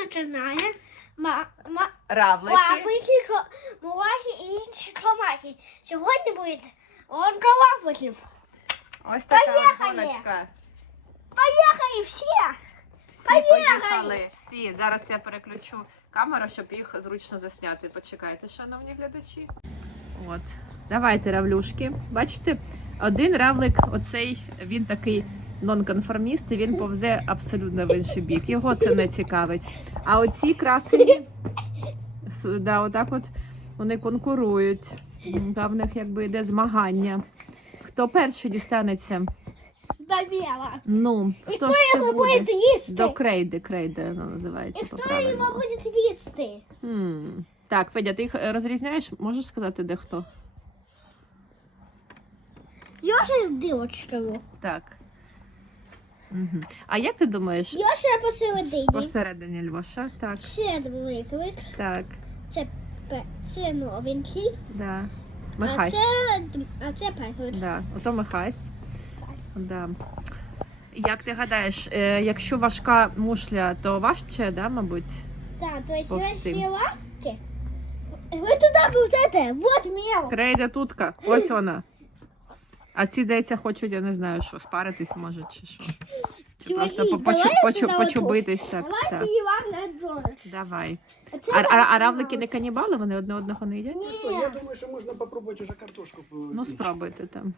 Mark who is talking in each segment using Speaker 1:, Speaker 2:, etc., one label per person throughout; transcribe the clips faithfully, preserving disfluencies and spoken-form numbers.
Speaker 1: починає. Ма, ма,
Speaker 2: Равлики.
Speaker 1: лапиці, мурахи і інші комахи. Сьогодні буде гонка лапиків.
Speaker 2: Ось така
Speaker 1: Поїхали!
Speaker 2: гоночка.
Speaker 1: Поїхали всі!
Speaker 2: Всі
Speaker 1: Поїхали!
Speaker 2: поїхали. Всі. Зараз я переключу камеру, щоб їх зручно засняти. Почекайте, шановні глядачі. От. Давайте равлюшки. Бачите, один равлик, оцей, він такий нонконформіст, і він повзе абсолютно в інший бік. Його це не цікавить. А оці красені, с- да, отак от вони конкурують. Та в них якби йде змагання. Хто перший дістанеться?
Speaker 1: Доміла.
Speaker 2: Ну,
Speaker 1: І
Speaker 2: хто
Speaker 1: хто
Speaker 2: ж це
Speaker 1: його
Speaker 2: буде?
Speaker 1: буде їсти?
Speaker 2: До крейди, крейда воно називається
Speaker 1: І хто
Speaker 2: по-правильному.
Speaker 1: його буде їсти?
Speaker 2: М. Так, Федя, ти їх розрізняєш? Можеш сказати, де хто?
Speaker 1: Йоша з дівочкою.
Speaker 2: Так. Угу. А як ти думаєш?
Speaker 1: Йоша посередині.
Speaker 2: Посередині Львоша? Так,
Speaker 1: Це виклик.
Speaker 2: так,
Speaker 1: Це, пе- це новенький.
Speaker 2: да.
Speaker 1: А
Speaker 2: Михась.
Speaker 1: це, д- а це пеклик.
Speaker 2: Да. Ото Михась. Да. Як ти гадаєш, е, якщо важка мушля, то важче, да, мабуть?
Speaker 1: Так, то есть ви
Speaker 2: Повсти.
Speaker 1: ще ласки. Ви туди повзете, вот мел.
Speaker 2: Крейда тутка, ось вона. А ці здається хочуть, я не знаю, що, спаритись може, чи що. Чи
Speaker 1: Чуваки,
Speaker 2: просто по- почу-
Speaker 1: давайте
Speaker 2: почу-
Speaker 1: на
Speaker 2: почубитись так.
Speaker 1: Давайте
Speaker 2: так.
Speaker 1: і вам на джонер.
Speaker 2: Давай.
Speaker 1: Це
Speaker 2: А, а, а
Speaker 1: вам
Speaker 2: равлики не
Speaker 1: понравилось.
Speaker 2: канібали? Вони одне одного не їдять?
Speaker 1: Ні.
Speaker 3: Что, я думаю, что можно попробовать уже картошку.
Speaker 2: Ну, спробуйте там.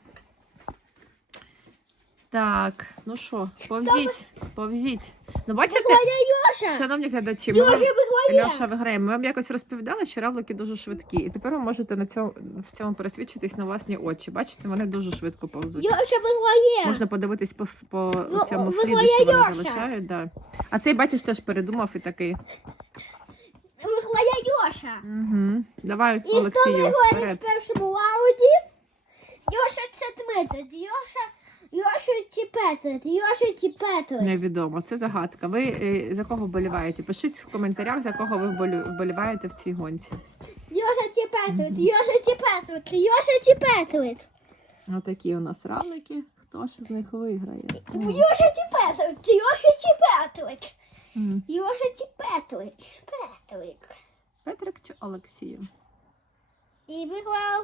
Speaker 2: Так, ну що, повзіть, повзіть. Ну, бачите,
Speaker 1: Виграє Йоша.
Speaker 2: шановні глядачі, ми
Speaker 1: Йоша
Speaker 2: вам...
Speaker 1: виграє.
Speaker 2: Льоша виграє. Ми вам якось розповідали, що равлики дуже швидкі. І тепер ви можете на цьому, в цьому пересвідчитись на власні очі. Бачите, вони дуже швидко повзуть.
Speaker 1: Йоша виграє.
Speaker 2: Можна подивитись по, с- по
Speaker 1: Ви-
Speaker 2: цьому
Speaker 1: виграє
Speaker 2: сліду, що вони
Speaker 1: Льоша.
Speaker 2: залишають. Да. А цей, бачиш, теж передумав і такий.
Speaker 1: Виграє Йоша.
Speaker 2: Угу. Давай,
Speaker 1: І хто
Speaker 2: Олексію,
Speaker 1: виграє в
Speaker 2: вперед.
Speaker 1: першому раунді? Йоша це Дмитрий. Йоша, Йоша чи Петрик. Йоша чи Петрик.
Speaker 2: Невідомо, це загадка. Ви е, за кого вболіваєте? Пишіть в коментарях, за кого ви вболю- вболіваєте в цій гонці.
Speaker 1: Йоша чи Петрик. Йоша чи Петрик. Йоша чи Петрик.
Speaker 2: Отакі у нас равлики. Хто ж з них виграє? М.
Speaker 1: Йоша чи Петрик. Йоша чи Петрик.
Speaker 2: М.
Speaker 1: Йоша чи Петрик. Петрик.
Speaker 2: Петрик чи Олексію?
Speaker 1: І виграв...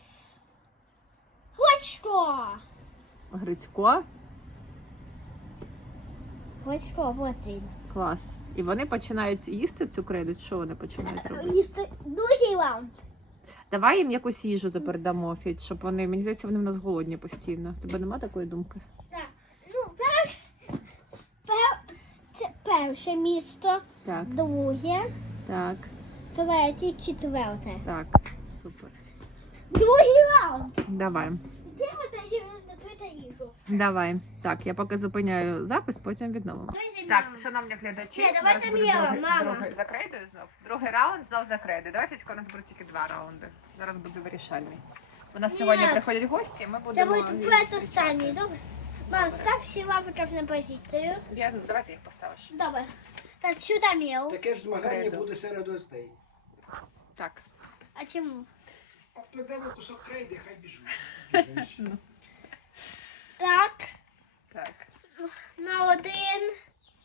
Speaker 1: Гречко.
Speaker 2: Грицько?
Speaker 1: Гречко, от він.
Speaker 2: Клас. І вони починають їсти цю крейду? Що вони починають робити?
Speaker 1: Їсти другий раунд.
Speaker 2: Давай їм якусь їжу тепер дамо, Федь, щоб вони, мені здається, вони в нас голодні постійно. Тебе нема такої думки?
Speaker 1: Так. Ну, перш... Пер... Це перше місто.
Speaker 2: Так,
Speaker 1: Друге.
Speaker 2: так,
Speaker 1: Третє, четверте.
Speaker 2: так. Супер.
Speaker 1: Другий раунд.
Speaker 2: Давай.
Speaker 1: Де ви даєте їжу?
Speaker 2: Давай. Так, я поки зупиняю запис, потім відновимо. Так, шановні глядачі,
Speaker 1: Ні, давайте
Speaker 2: зараз буде
Speaker 1: Міла,
Speaker 2: другий,
Speaker 1: мама.
Speaker 2: другий за крейдою знов. Другий раунд знов за крейдою. Давай, Федько, у нас буде тільки два раунди. Зараз буде вирішальний. У нас
Speaker 1: Ні.
Speaker 2: сьогодні приходять гості, і ми
Speaker 1: Це
Speaker 2: будемо...
Speaker 1: буде
Speaker 2: їх
Speaker 1: предостанній,
Speaker 2: зустрічати.
Speaker 1: добре? Мам, став всі лапочок на позицію.
Speaker 2: Я, давай ти їх поставиш.
Speaker 1: Добре. Так, сюди мел.
Speaker 3: Таке ж змагання
Speaker 2: Кредо.
Speaker 3: буде серед гостей.
Speaker 2: Так.
Speaker 1: А чому?
Speaker 3: А хто дав кусок хрейди, хай біжуть.
Speaker 1: Так,
Speaker 2: Так.
Speaker 1: на один.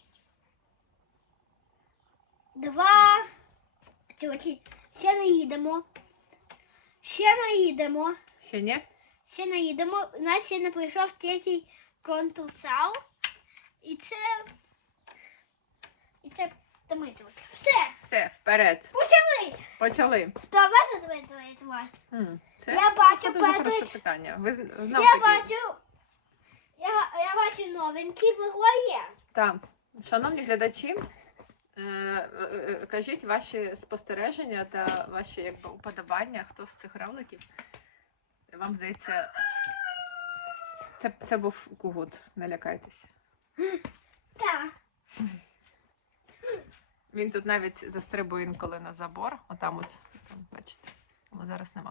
Speaker 1: Два. Чуваки, ще не їдемо. Ще не їдемо.
Speaker 2: Ще ні?
Speaker 1: Ще не їдемо. У нас ще не прийшов третій контурсал. І це... І це Дмитрик. Все,
Speaker 2: Все, вперед.
Speaker 1: почали.
Speaker 2: Почали.
Speaker 1: Давайте Дмитрик вас.
Speaker 2: М, Це,
Speaker 1: Я бачу,
Speaker 2: це дуже
Speaker 1: Петрик.
Speaker 2: хороше питання. Ви з- знов
Speaker 1: Я
Speaker 2: таки...
Speaker 1: бачу... Я, я бачу новенький виграє.
Speaker 2: Так. Шановні глядачі, е, е, кажіть ваші спостереження та ваші якби, уподобання, хто з цих равликів. Вам здається, це, це був кугут, не лякайтеся.
Speaker 1: Так.
Speaker 2: Він тут навіть застрибує інколи на забор. Отам от, там, бачите, але зараз нема.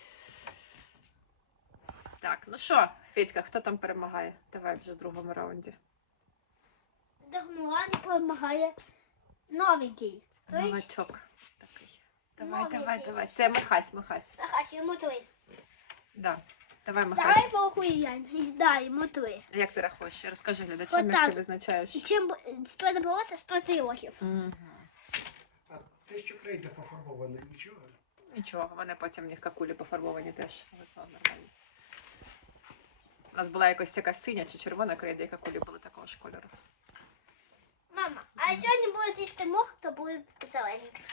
Speaker 2: Так, ну що, Федька, хто там перемагає? Давай вже в другому раунді.
Speaker 1: Давно не допомагає новенький. Той
Speaker 2: Новачок такий. Давай,
Speaker 1: Новенький.
Speaker 2: давай, давай. Це Михась, Михась.
Speaker 1: Ага, йому три.
Speaker 2: Да. Давай, Михась.
Speaker 1: Давай порахуємо. Да, йому три.
Speaker 2: Як ти рахуєш? Розкажи глядачам, як
Speaker 1: Отак.
Speaker 2: ти визначаєш.
Speaker 1: Чим сто добралося, сто три років.
Speaker 2: Мгм.
Speaker 3: Те, що крейда пофарбована, нічого.
Speaker 2: Нічого, вони потім в них какулі пофарбовані теж. Але це нормально. У нас була якось якась синя чи червона крейда, і какулі були такого ж кольору.
Speaker 1: Мама, а сьогодні буде їсти мох, то буде зелененький.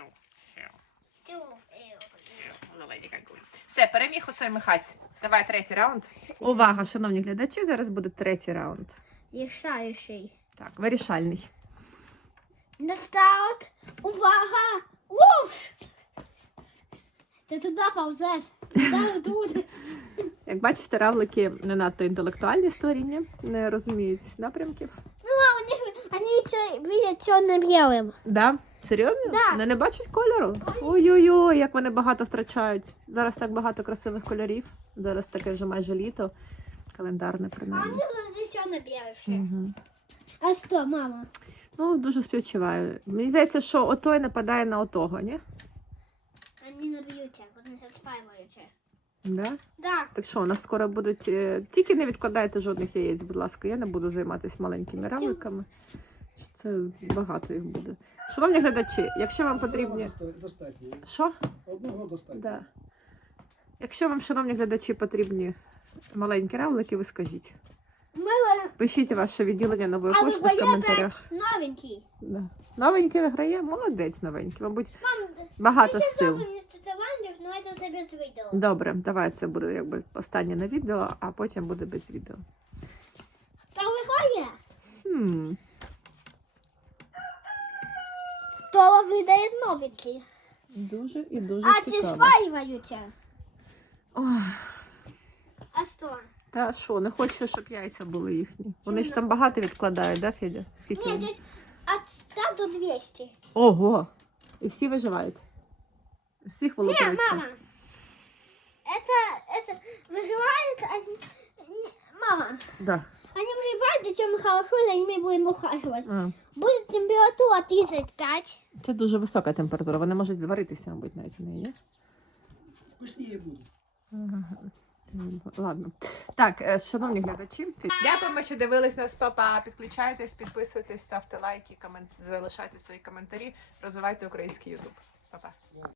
Speaker 2: Все, переміг оцей Михась. Давай третій раунд. Увага, шановні глядачі, зараз буде третій раунд.
Speaker 1: Рішаючий.
Speaker 2: Так, вирішальний.
Speaker 1: На старт. Увага! Луш! Ти туди повзеш. Туди туди.
Speaker 2: Як бачите, равлики не надто інтелектуальні створіння, не розуміють напрямків.
Speaker 1: Ну, а у них вони це видять чорно-білим.
Speaker 2: Да? Серйозно?
Speaker 1: Да.
Speaker 2: Вони не бачать кольору? Ой-ой-ой, як вони багато втрачають. Зараз так багато красивих кольорів. Зараз таке вже майже літо. Календарне
Speaker 1: А
Speaker 2: принаймні.
Speaker 1: вони завжди чорно-білі ще.
Speaker 2: Угу.
Speaker 1: А що, мама?
Speaker 2: Ну, дуже співчуваю. Мені здається, що отой нападає на отого, ні?
Speaker 1: Вони не б'ються, вони заспаюються.
Speaker 2: Да?
Speaker 1: Да.
Speaker 2: Так що, у нас скоро будуть... е, Тільки не відкладайте жодних яєць, будь ласка. Я не буду займатися маленькими равликами. Це багато їх буде. Шановні глядачі, якщо вам потрібні...
Speaker 3: Одного достатньо.
Speaker 2: Що?
Speaker 3: Одного достатньо.
Speaker 2: Да. Якщо вам, шановні глядачі, потрібні маленькі равлики, ви скажіть.
Speaker 1: Мама,
Speaker 2: Пишіть ваше відділення нової
Speaker 1: а
Speaker 2: пошти в
Speaker 1: виграє
Speaker 2: коментарях.
Speaker 1: новенький.
Speaker 2: Да. Новенький виграє? Молодець новенький. Мабуть,
Speaker 1: Мам,
Speaker 2: багато
Speaker 1: ми ще
Speaker 2: сил.
Speaker 1: зробимо місто Тавандів, але це вже без відео.
Speaker 2: Добре, давай це буде якби останнє на відео, а потім буде без відео.
Speaker 1: Хто виграє?
Speaker 2: Хм.
Speaker 1: Хто видає новенький?
Speaker 2: Дуже і дуже
Speaker 1: А ці
Speaker 2: цікаво.
Speaker 1: спаюються.
Speaker 2: Ой,
Speaker 1: А що?
Speaker 2: та що, не хочу, щоб яйця були їхні. Вони ж там багато відкладають, да, Федя? Скільки?
Speaker 1: Ні,
Speaker 2: вони?
Speaker 1: десь от ста до двісті.
Speaker 2: Ого! І всі виживають. Всіх
Speaker 1: Не,
Speaker 2: волокуються.
Speaker 1: мама. Это, это выживает, они... не, мама,
Speaker 2: Да.
Speaker 1: они выживают, зачем мы хорошо за ними будем ухаживать.
Speaker 2: А,
Speaker 1: Будет температура тридцать пять.
Speaker 2: це дуже висока температура. Вони можуть зваритися, мабуть, навіть в неї, ні?
Speaker 3: Вкусніше буде.
Speaker 2: Ага. М, Ладно. Так, е, шановні глядачі, дякуємо, що дивились нас, папа. Підключайтесь, підписуйтесь, ставте лайки, комент... залишайте свої коментарі, розвивайте український ютуб. Па-па.